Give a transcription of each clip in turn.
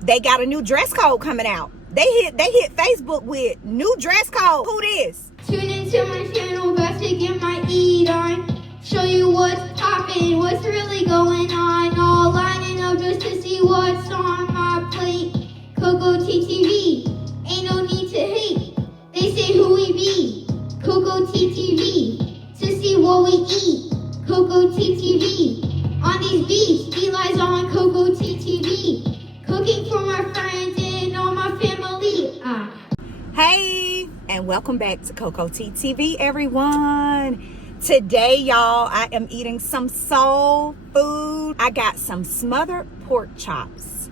They got a new dress code coming out. They hit Facebook with new dress code. Who this? Tune into my channel, about to get my eat on. Show you what's poppin', what's really going on. All lining up just to see what's on my plate. Coco TeeTV, ain't no need to hate. They say who we be. Coco TeeTV, to see what we eat. Coco TeeTV, on these beats, Eli's on Coco TeeTV. Cooking for my friends and all my family. Hey, and welcome back to Coco TeeTV, everyone. Today, y'all, I am eating some soul food. I got some smothered pork chops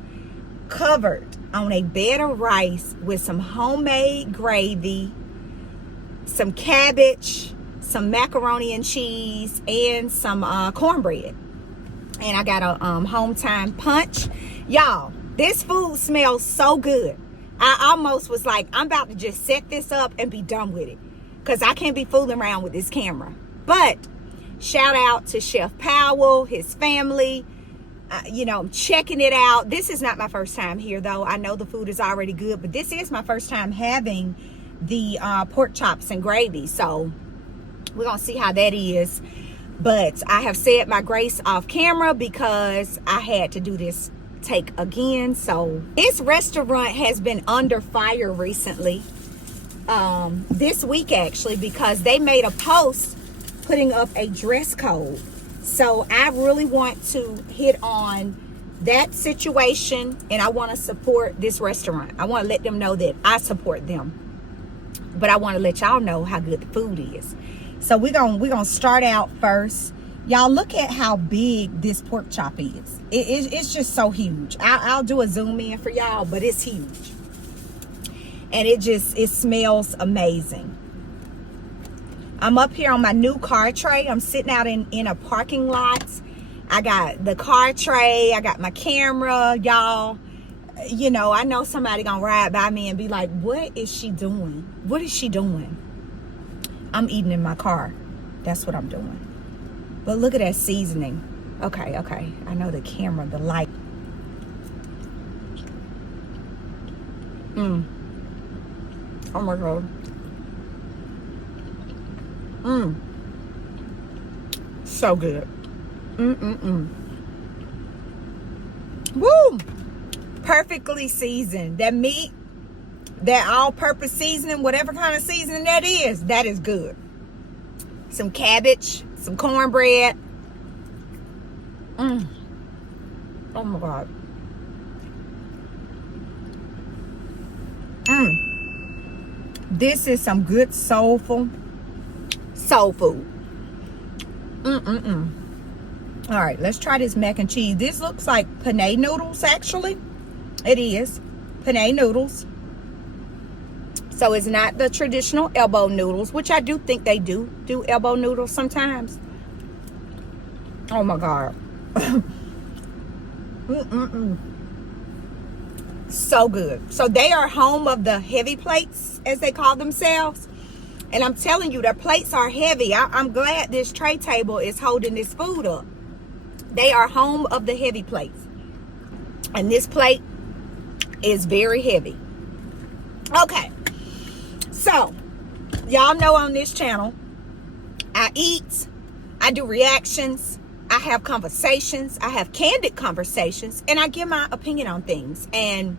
covered on a bed of rice with some homemade gravy, some cabbage, some macaroni and cheese, and some cornbread. And I got a home time punch. Y'all, this food smells so good. I almost was like, I'm about to just set this up and be done with it, because I can't be fooling around with this camera. But shout out to Chef Powell, his family. I'm checking it out. This is not my first time here, though. I know the food is already good, but this is my first time having the pork chops and gravy. So we're going to see how that is. But I have said my grace off camera because I had to do this take again. So this restaurant has been under fire recently. This week, actually, because they made a post putting up a dress code. So I really want to hit on that situation, and I want to support this restaurant. I want to let them know that I support them, but I want to let y'all know how good the food is. So we're gonna start out first. Y'all, look at how big this pork chop is. It's just so huge. I'll do a zoom in for y'all, but it's huge, and it smells amazing. I'm up here on my new car tray. I'm sitting out in a parking lot. I got the car tray. I got my camera, y'all. I know somebody gonna ride by me and be like, what is she doing? What is she doing? I'm eating in my car. That's what I'm doing. But look at that seasoning. Okay. I know the camera, the light. Oh my God. So good. Woo! Perfectly seasoned. That meat, that all-purpose seasoning, whatever kind of seasoning that is good. Some cabbage, some cornbread. Oh my God. This is some good soulful soul food. All right, let's try this mac and cheese. This looks like penne noodles, actually. It is penne noodles. So it's not the traditional elbow noodles, which I do think they do elbow noodles sometimes. Oh my God. So good. So they are home of the heavy plates, as they call themselves. And I'm telling you, their plates are heavy. I'm glad this tray table is holding this food up. They are home of the heavy plates. And this plate is very heavy. Okay. So, y'all know on this channel, I eat, I do reactions, I have conversations, I have candid conversations, and I give my opinion on things. And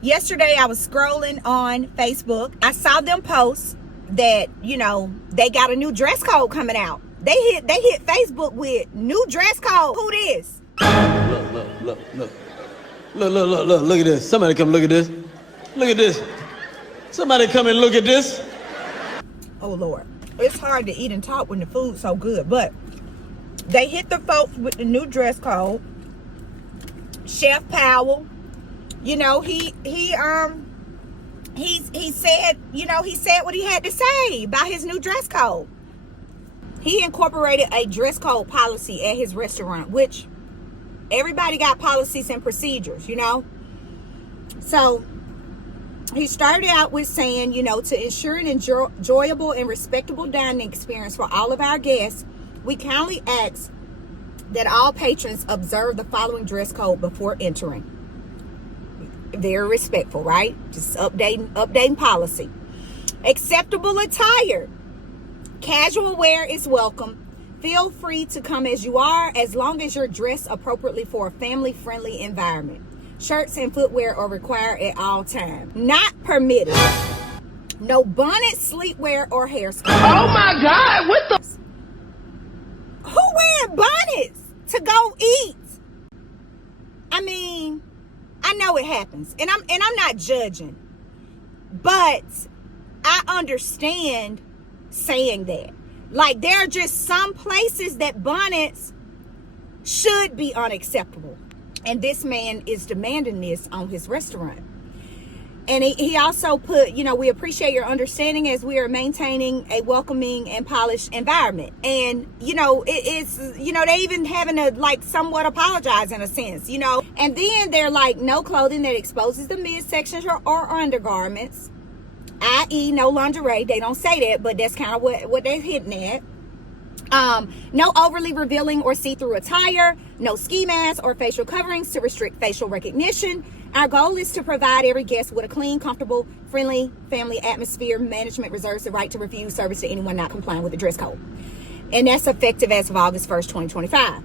yesterday I was scrolling on Facebook. I saw them post that, they got a new dress code coming out. They hit Facebook with new dress code. Who this? Look at this. Somebody come look at this. Look at this. Somebody come and look at this. Oh Lord. It's hard to eat and talk when the food's so good, but they hit the folks with the new dress code. Chef Powell, he said, he said what he had to say about his new dress code. He incorporated a dress code policy at his restaurant, which everybody got policies and procedures, So he started out with saying, to ensure an enjoyable and respectable dining experience for all of our guests, we kindly ask that all patrons observe the following dress code before entering. Very respectful, right? Just updating policy. Acceptable attire. Casual wear is welcome. Feel free to come as you are, as long as you're dressed appropriately for a family-friendly environment. Shirts and footwear are required at all times. Not permitted. No bonnet, sleepwear, or hairspray. Oh my God, what the? Who wearing bonnets to go eat? I mean, I know it happens, and I'm not judging, but I understand saying that. Like, there are just some places that bonnets should be unacceptable. And this man is demanding this on his restaurant. And he also put, you know, we appreciate your understanding as we are maintaining a welcoming and polished environment. And, you know, it's, you know, they even having to, like, somewhat apologize in a sense, you know. And then they're like, no clothing that exposes the midsections or undergarments, i.e. no lingerie. They don't say that, but that's kind of what they're hitting at. No overly revealing or see-through attire, no ski masks or facial coverings to restrict facial recognition. Our goal is to provide every guest with a clean, comfortable, friendly family atmosphere. Management reserves the right to refuse service to anyone not complying with the dress code. And that's effective as of August 1st, 2025.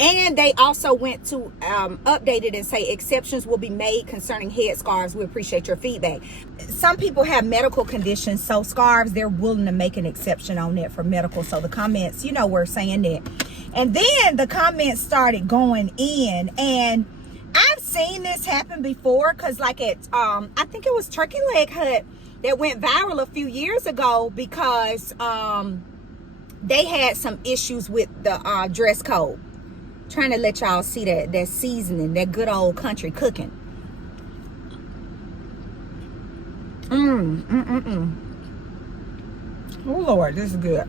And they also went to update it and say exceptions will be made concerning headscarves. We appreciate your feedback. Some people have medical conditions, so scarves, they're willing to make an exception on that for medical. So the comments, you know, were saying that. And then the comments started going in, and I've seen this happen before, because like at, I think it was Turkey Leg Hut that went viral a few years ago because they had some issues with the dress code. Trying to let y'all see that seasoning, that good old country cooking. Oh Lord, this is good.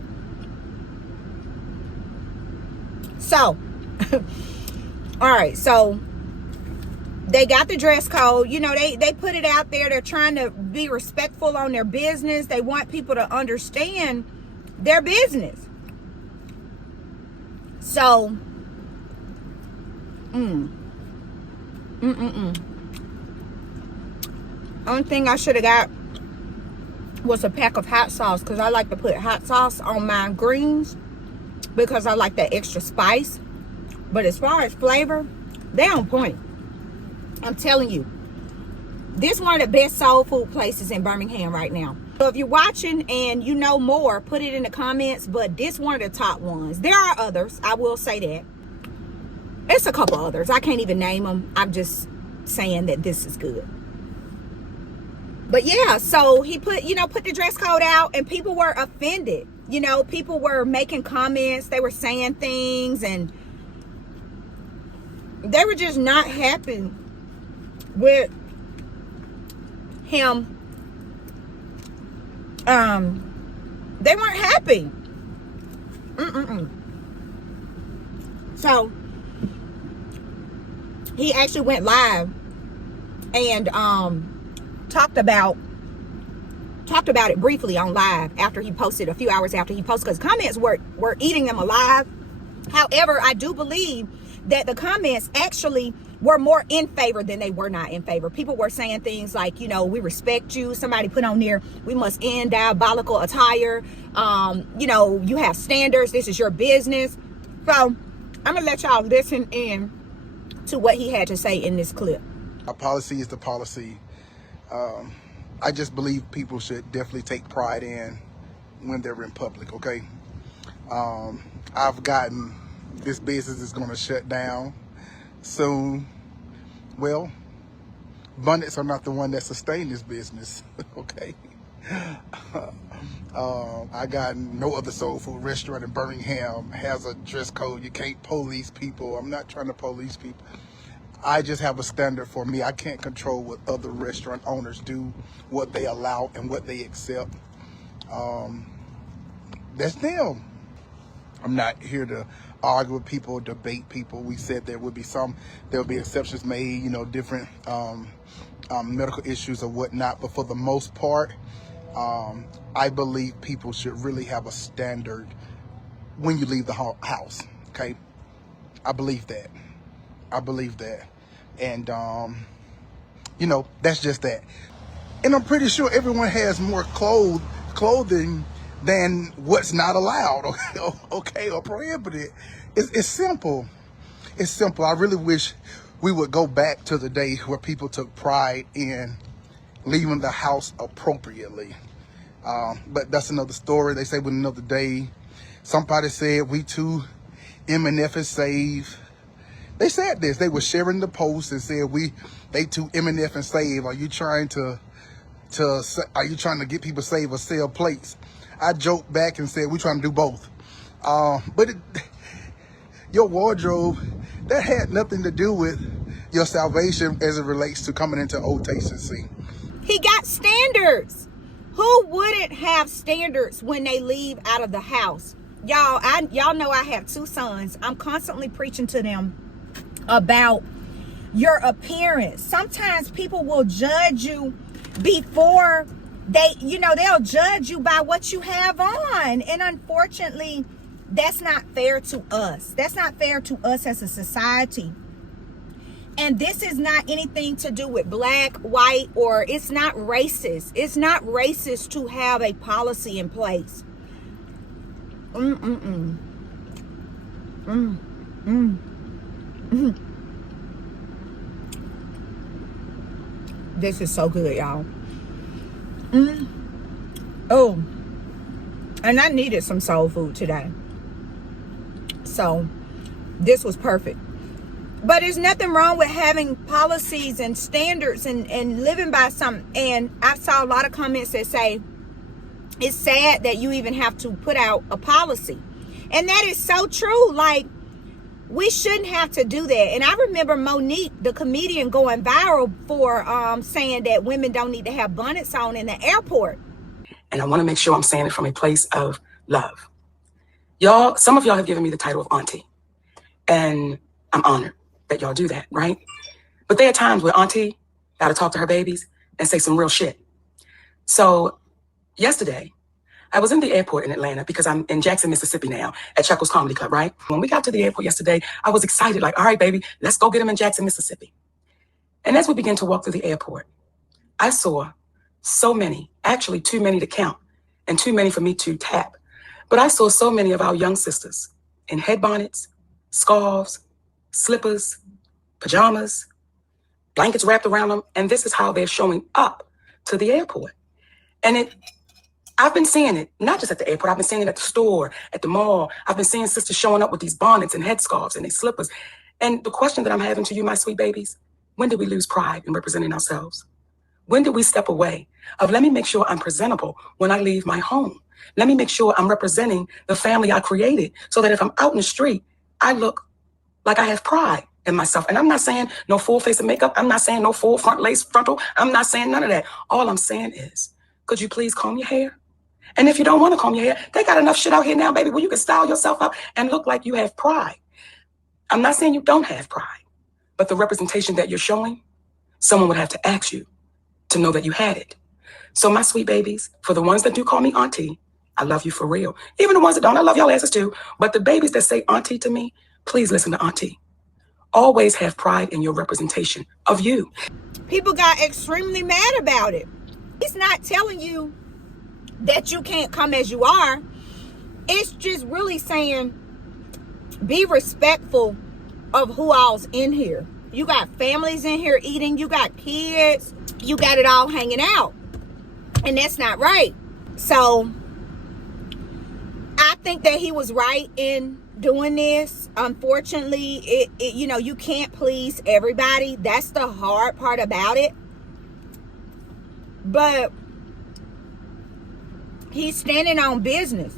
So, all right, so they got the dress code. You know, they put it out there. They're trying to be respectful on their business. They want people to understand their business. So, only thing I should have got was a pack of hot sauce, because I like to put hot sauce on my greens because I like that extra spice. But as far as flavor, they're on point. I'm telling you, this is one of the best soul food places in Birmingham right now. So if you're watching and you know more, put it in the comments. But this one of the top ones. There are others, I will say that. It's a couple others. I can't even name them. I'm just saying that this is good. But yeah, so he put the dress code out, and people were offended. You know, people were making comments. They were saying things, and they were just not happy with him. They weren't happy. So he actually went live and talked about it briefly on live after he posted, a few hours after he posted, because comments were eating them alive. However, I do believe that the comments actually were more in favor than they were not in favor. People were saying things like, you know, we respect you. Somebody put on there, we must end diabolical attire. You know, you have standards. This is your business. So I'm gonna let y'all listen in to what he had to say in this clip. Our policy is the policy. I just believe people should definitely take pride in when they're in public, okay? I've gotten, this business is gonna shut down soon. Well, Bonnets are not the one that sustain this business, okay? I got no other soul food restaurant in Birmingham has a dress code. You can't police people. I'm not trying to police people. I just have a standard for me. I can't control what other restaurant owners do, what they allow and what they accept. That's them. I'm not here to argue with people, debate people. We said there would be exceptions made, you know, different medical issues or whatnot. But for the most part, I believe people should really have a standard when you leave the house, okay? I believe that. And You know, that's just that. And I'm pretty sure everyone has more clothing than what's not allowed, okay, or prohibited. It's simple. It's simple. I really wish we would go back to the day where people took pride in leaving the house appropriately. But that's another story. They say with another day. Somebody said we too MNF is saved. They said this. They were sharing the post and said they too MNF and save. Are you trying to get people saved or sell plates? I joked back and said we're trying to do both. But your wardrobe, that had nothing to do with your salvation as it relates to coming into Old Taste and See. He got standards. Who wouldn't have standards when they leave out of the house? Y'all know I have 2 sons. I'm constantly preaching to them about your appearance. Sometimes people will judge you before they'll judge you by what you have on. And unfortunately, that's not fair to us. That's not fair to us as a society. And this is not anything to do with black, white, or it's not racist. It's not racist to have a policy in place. This is so good, y'all. Oh, and I needed some soul food today, so this was perfect. But there's nothing wrong with having policies and standards and living by some. And I saw a lot of comments that say it's sad that you even have to put out a policy, and that is so true. Like, we shouldn't have to do that. And I remember Monique, the comedian, going viral for saying that women don't need to have bonnets on in the airport. And I want to make sure I'm saying it from a place of love. Y'all, some of y'all have given me the title of auntie. And I'm honored that y'all do that, right? But there are times where auntie got to talk to her babies and say some real shit. So yesterday, I was in the airport in Atlanta because I'm in Jackson, Mississippi now at Chuckles Comedy Club, right? When we got to the airport yesterday, I was excited, like, all right, baby, let's go get him in Jackson, Mississippi. And as we began to walk through the airport, I saw so many, actually too many to count and too many for me to tap. But I saw so many of our young sisters in head bonnets, scarves, slippers, pajamas, blankets wrapped around them. And this is how they're showing up to the airport. And I've been seeing it, not just at the airport. I've been seeing it at the store, at the mall. I've been seeing sisters showing up with these bonnets and headscarves and these slippers. And the question that I'm having to you, my sweet babies, when did we lose pride in representing ourselves? When did we step away of, let me make sure I'm presentable when I leave my home? Let me make sure I'm representing the family I created so that if I'm out in the street, I look like I have pride in myself. And I'm not saying no full face of makeup. I'm not saying no full front lace frontal. I'm not saying none of that. All I'm saying is, could you please comb your hair? And if you don't want to comb your hair, they got enough shit out here now, baby, where you can style yourself up and look like you have pride. I'm not saying you don't have pride, but the representation that you're showing, someone would have to ask you to know that you had it. So my sweet babies, for the ones that do call me auntie, I love you for real. Even the ones that don't, I love y'all asses too. But the babies that say auntie to me, please listen to auntie. Always have pride in your representation of you. People got extremely mad about it. He's not telling you that you can't come as you are. It's just really saying, be respectful of who all's in here. You got families in here eating, you got kids, you got it all hanging out. And that's not right. So I think that he was right in doing this. Unfortunately, you can't please everybody. That's the hard part about it. But he's standing on business,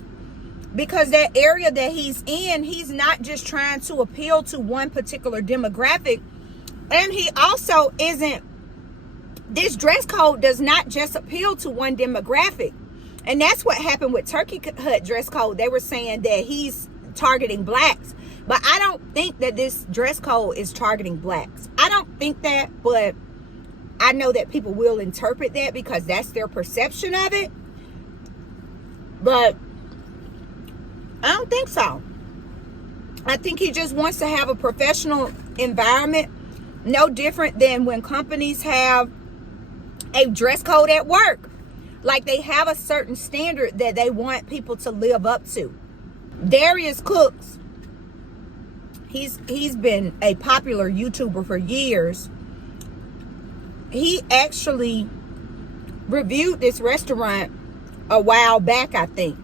because that area that he's in, he's not just trying to appeal to one particular demographic. And he also isn't, this dress code does not just appeal to one demographic. And that's what happened with Turkey Hut dress code. They were saying that he's targeting blacks. But I don't think that this dress code is targeting blacks. I don't think that, but I know that people will interpret that because that's their perception of it. But I don't think so. I think he just wants to have a professional environment no different than when companies have a dress code at work. Like, they have a certain standard that they want people to live up to. Darius Cooks, he's been a popular YouTuber for years. He actually reviewed this restaurant a while back, I think.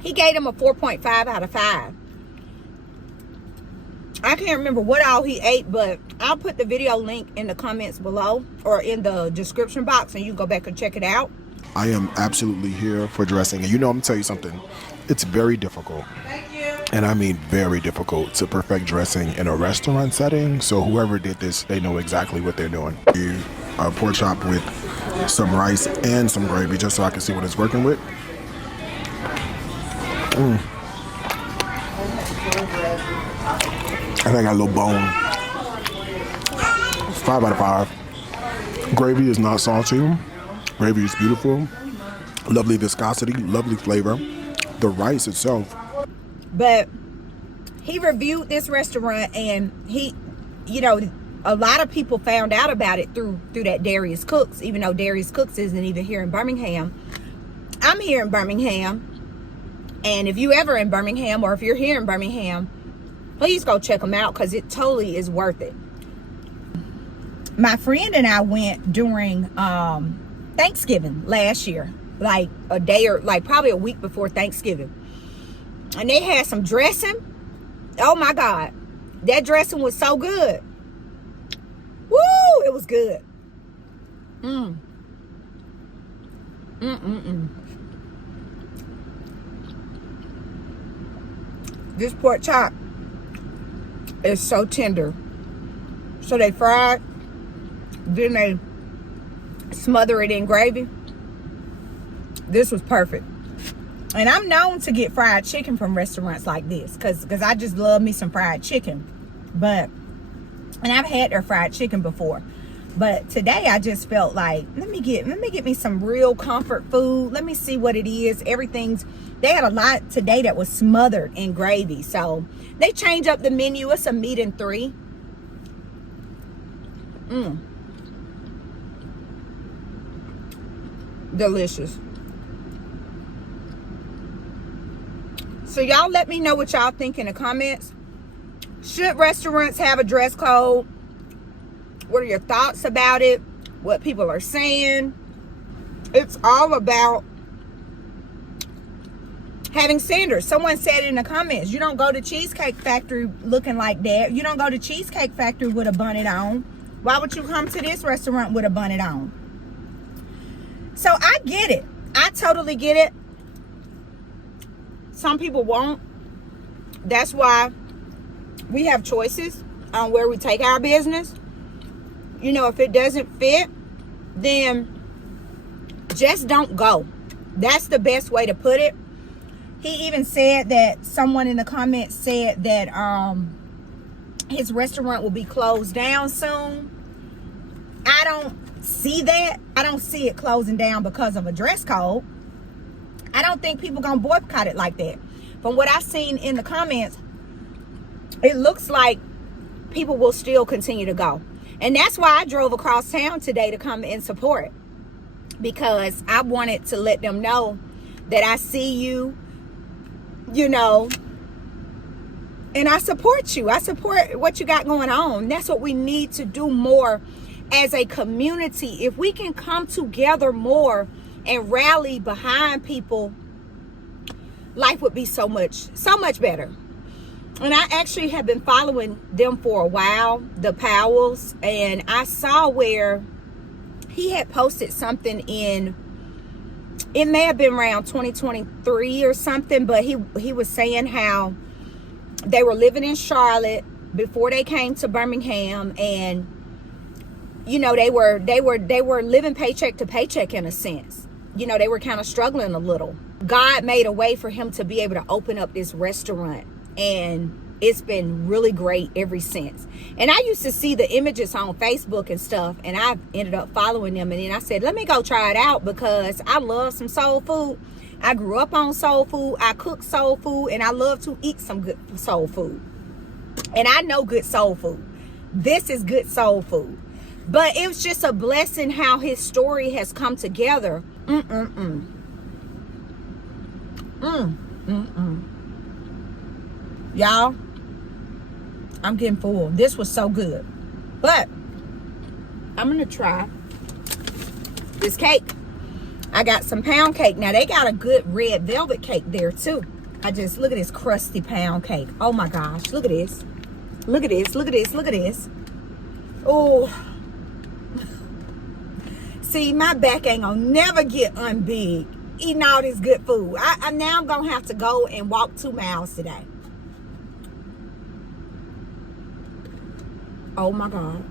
He gave him a 4.5 out of 5. I can't remember what all he ate, but I'll put the video link in the comments below or in the description box, and you can go back and check it out. I am absolutely here for dressing. And you know, I'm going to tell you something. It's very difficult. Thank you. And I mean very difficult to perfect dressing in a restaurant setting. So whoever did this, they know exactly what they're doing. A pork chop with some rice and some gravy, just so I can see what it's working with. I think I got a little bone. 5 out of 5. Gravy is not salty. Gravy is beautiful. Lovely viscosity, lovely flavor. The rice itself. But he reviewed this restaurant, and he, you know, a lot of people found out about it through that Darius Cooks, even though Darius Cooks isn't even here in Birmingham. I'm here in Birmingham. And if you ever in Birmingham, or if you're here in Birmingham, please go check them out, because it totally is worth it. My friend and I went during Thanksgiving last year, like a day or like probably a week before Thanksgiving. And they had some dressing. Oh my God. That dressing was so good. Woo! It was good. This pork chop is so tender. So they fried, then they smother it in gravy. This was perfect. And I'm known to get fried chicken from restaurants like this, because I just love me some fried chicken. And I've had their fried chicken before. But today I just felt like, let me get me some real comfort food. Let me see what it is. They had a lot today that was smothered in gravy. So they changed up the menu. It's a meat and 3. Delicious. So y'all let me know what y'all think in the comments. Should restaurants have a dress code? What are your thoughts about it? What people are saying? It's all about having standards. Someone said in the comments, you don't go to Cheesecake Factory looking like that. You don't go to Cheesecake Factory with a bonnet on. Why would you come to this restaurant with a bonnet on? So I get it. I totally get it. Some people won't. That's why we have choices on where we take our business. You know, if it doesn't fit, then just don't go. That's the best way to put it. He even said that, someone in the comments said that his restaurant will be closed down soon. I don't see that. I don't see it closing down because of a dress code. I don't think people gonna boycott it like that. From what I've seen in the comments, it looks like people will still continue to go. And that's why I drove across town today to come and support, because I wanted to let them know that I see you, you know, and I support you. I support what you got going on. That's what we need to do more as a community. If we can come together more and rally behind people, life would be so much better. And I actually have been following them for a while, the Powells, and I saw where he had posted something in, it may have been around 2023 or something, but he was saying how they were living in Charlotte before they came to Birmingham, and you know, they were living paycheck to paycheck in a sense. You know, they were kind of struggling a little. God made a way for him to be able to open up this restaurant, and it's been really great ever since. And I used to see the images on Facebook and stuff, and I ended up following them, and then I said, let me go try it out, because I love some soul food. I grew up on soul food. I cook soul food, and I love to eat some good soul food. And I know good soul food. This is good soul food. But it was just a blessing how his story has come together. Y'all, I'm getting full. This was so good. But I'm gonna try this cake. I got some pound cake. Now they got a good red velvet cake there too. Look at this crusty pound cake. Oh my gosh, look at this. Look at this, look at this, look at this. Oh. See, my back ain't gonna never get unbig eating all this good food. Now I'm gonna have to go and walk 2 miles today. Oh my God.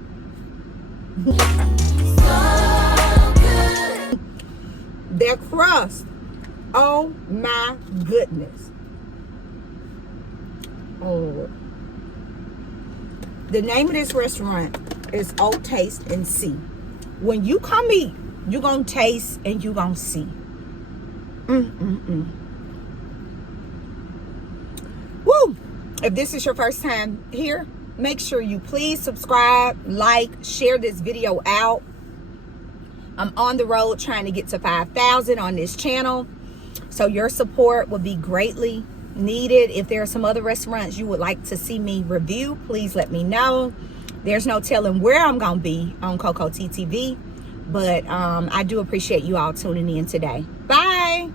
Their crust. Oh my goodness. Oh. The name of this restaurant is Old Taste and See. When you come eat, you're gonna taste and you're gonna see. Woo! If this is your first time here, make sure you please subscribe, like, share this video out. I'm on the road trying to get to 5,000 on this channel. So your support would be greatly needed. If there are some other restaurants you would like to see me review, please let me know. There's no telling where I'm going to be on Coco TeeTV. But I do appreciate you all tuning in today. Bye.